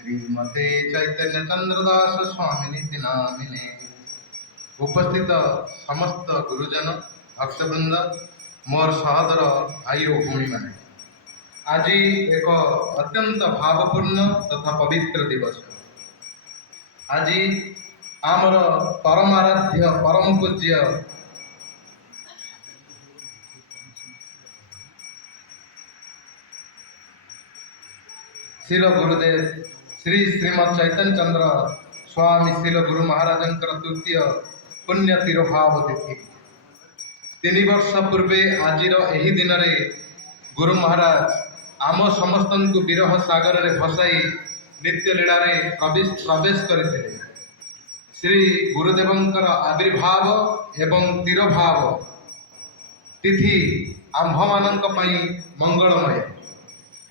श्रीमते चैतन्य चंद्र दास स्वामी नीति नामिने। उपस्थित समस्त गुरुजन भक्तवृंद मोर सहदर भाई और भूणी मैंने आज एक अत्यंत भावपूर्ण तथा पवित्र दिवस। आज आमर परमाराध्य परम पूज्य शिल गुरुदेव श्री श्रीमद चैतन्य चंद्र स्वामी शिल गुरु महाराज तृतीय पुण्य तिरोभाव तिथि। 3 वर्ष पूर्वे आज दिन में गुरु महाराज आम समस्त को विरह सागर में भसाई नित्य लीला प्रवेश करते। श्री गुरुदेवंकर आविर्भाव एवं तिरोभाव तिथि आंभ मानक मंगलमय।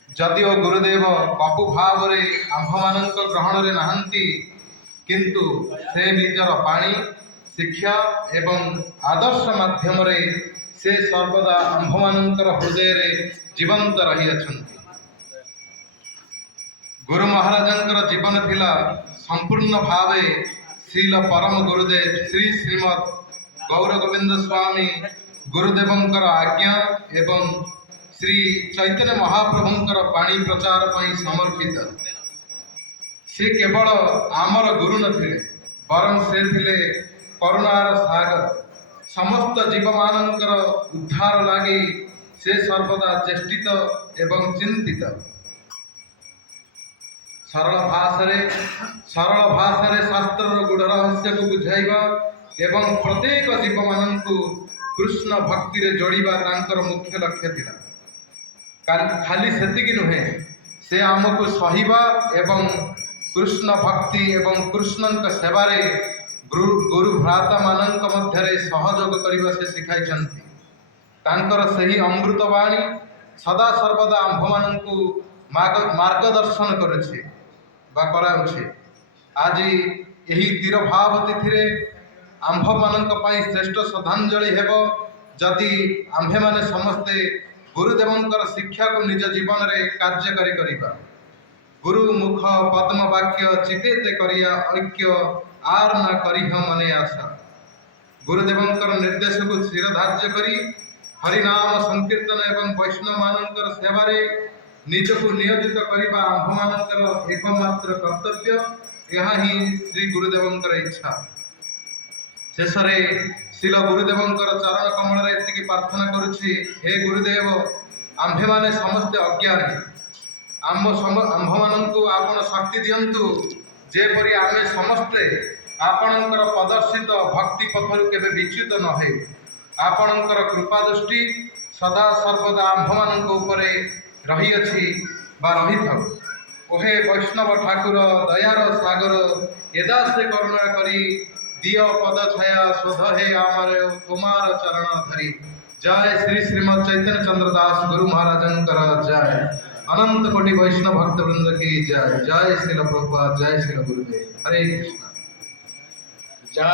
जदिओ गुरुदेव बापू भाव रे आंभ मानक ग्रहण रे नहांती, किंतु से निजर पाणी शिक्षा एवं आदर्श माध्यम रे से सर्वदा आंभ मानकर हृदय रे जीवंत रही अछंती। गुरु महाराजंकर जीवन थिला संपूर्ण भावे शील परम गुरुदेव श्री श्रीमद गौर गोविंद स्वामी गुरुदेवंकर आज्ञा एवं श्री चैतन्य महाप्रभुंकर पाणी प्रचार पर समर्पित। से केवल आमर गुरु नथिले, बरं से थिले करुणार सागर। समस्त जीव मानकर उद्धार लागी से सर्वदा चेष्टित एवं चिंतित। सरल भाषा शास्त्र गुढ़ रहस्य को बुझाइबा एवं प्रत्येक जीव मानकु कृष्ण भक्ति रे जोड़िबा तांकर मुख्य लक्ष्य थिला। खाली सेतिकी नुहे, से आमको सहिबा एवं कृष्ण भक्ति एवं कृष्ण सेवारे गुरु भ्राता मानक मध्य सहयोग करने से शिखाई। तांकर सही अमृतवाणी सदा सर्वदा आंभ मानकु मार्गदर्शन करुछे बा कराउछे। आज यही तिरोभाव तिथि रे आंभ मानक पई श्रेष्ठ श्रद्धांजलि हेबो जदि आंभे माने समस्ते गुरुदेवंकर शिक्षा को निज जीवन रे कार्यकारी करिबा। गुरु मुख पद्म वाक्य चितेते करिया ऐक्य आर ना करिह मने आशा। गुरुदेवंकर निर्देश को शिरधार्य करी हरिनाम संकीर्तन एवं वैष्णव मानकर सेवारे निज को नियोजित करिबा आंभ मानकर एकमात्र कर्तव्य। यह ही श्री गुरुदेवंकर इच्छा। शेषरे शिल गुरुदेवंकर चरण कमल रे एतिकी प्रार्थना करुछि, हे गुरुदेव, आंभे माने समस्त अज्ञानी, आंभ मानकु आपण शक्ति दियंतु जेपरि आमे समस्ते आपणकर प्रदर्शित भक्ति पथरु केबे विच्युत न हे। आपणकर कृपा दृष्टि सदा सर्वदा आंभ मानक उपरे रही अछि बा रही थाउ। ओहे वैष्णव ठाकुर दयार सागर, यदा से करुणा करी दियो पद छाया शोध हे आमर कुमार चरण धरी। जय श्री श्रीमद चैतन्य चंद्र दास गुरु महाराजंकर जय। अनंत कोटि वैष्णव भक्त वृंद की जय। जय श्रील प्रभुपाद, जय श्रील गुरुदेव। हरे कृष्ण। जय।